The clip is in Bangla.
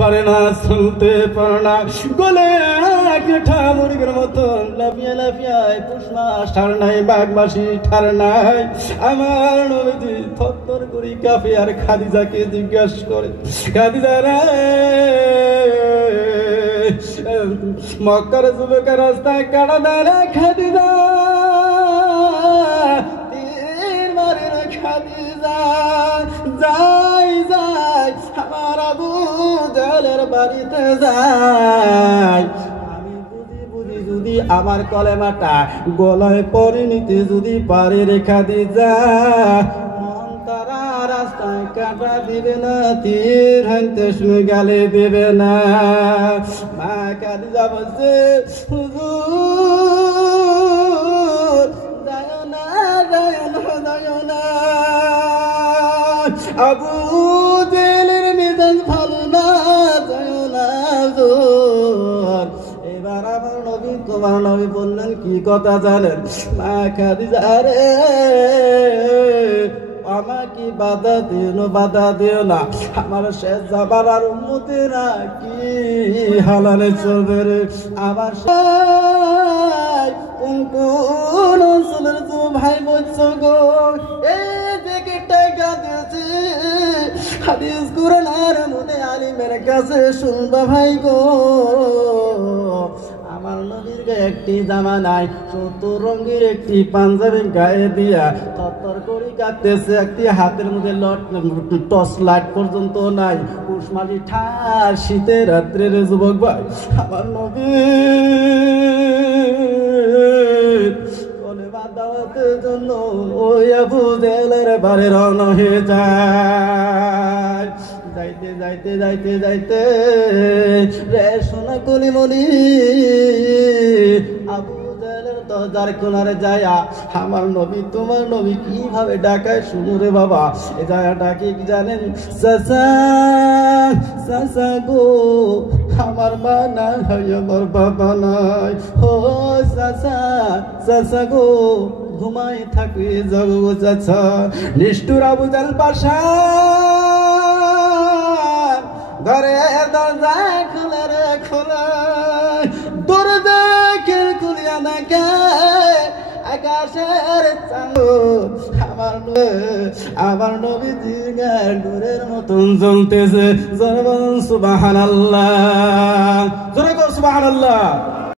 পারে না, শুনতে পারে না, গলে কেঠা মুরগির মতন লাফিয়ে লাফিয়ায় পুষমা ঠার নাই, বাঘবাসী ঠার নাই। আমার নবীজি থরথর করি কাঁপে আর খাদিজাকে জিজ্ঞাসা করে, খাদিজা রে, মক্কার যুবকের রাস্তায় কাটা দাঁড়ে খাদিজা, তীর মারে খাদিজা, যাই যাই আমার আবু জাহেলের বাড়িতে যাই। আমি বুঝি বুঝি যদি আমার কলেমাটা গলায় পরে নিতে যদি পারে রেখা দি যা, মন তারা রাস্তায় কাটা দিবে না, তীর হানতে শুনে গালে দেবে না। মা খাদিজা বলছে, হুজুর যাও না, যাও না, যাও না, আবু জেলের মেজাজ ভালো না, যাও না হুজুর। এবার আমার নবী, তোমার নবী বললেন কি কথা জানেন? মা খাদিজা রে, আমাকে বাধা দিও না, বাধা দিও না, আমার শেষ জামানার উম্মতেরা কি হালালে চলবে রে। আমার কোন অঞ্চলের তো ভাই বলছ গো, এই দিকে টাকা দিয়েছে, হাদিস কুরআনের মধ্যে আলিমের কাছে শুনবা ভাই গো। আমার নবীর গায়ে একটি জামা নাই, ৭০ রঙের একটি পাঞ্জাবি গায়ে দিয়া থরথর করে কাঁপতেছে, একটি হাতের মধ্যে টর্চ লাইট পর্যন্ত নাই, উষ্মালি ঠার শীতের রাত্রের যুবক ভাই, আমার নবী কলেমা দাওয়াতের জন্য ওই আবু জেলের বাড়ি রওনা হয়ে যায়। যাইতে যাইতে যাইতে যাইতে রে সোনা কলিমনি, আবু জেলের দরজার কোনারে যায়া আমার নবী, তোমার নবী কিভাবে ডাকায় শুনো রে বাবা। এ যায় ডাকি কি জানেন? চাচা, চাচা গো, আমার মা নাই, আমার বাবা নাই, ও চাচা, চাচা গো, ঘুমাই থাকি যাবো চাচা। নিষ্ঠুর আবু জাহেল বাসা ঘরে দরজা খুলে রে খোলা, দরজা খুলিয়া দেখে আকাশের চাঁদ আমার নবীজি নূরের মতন জ্বলতেছে। জোরে বলুন সুবহানাল্লাহ, জোরে বলুন সুবহানাল্লাহ।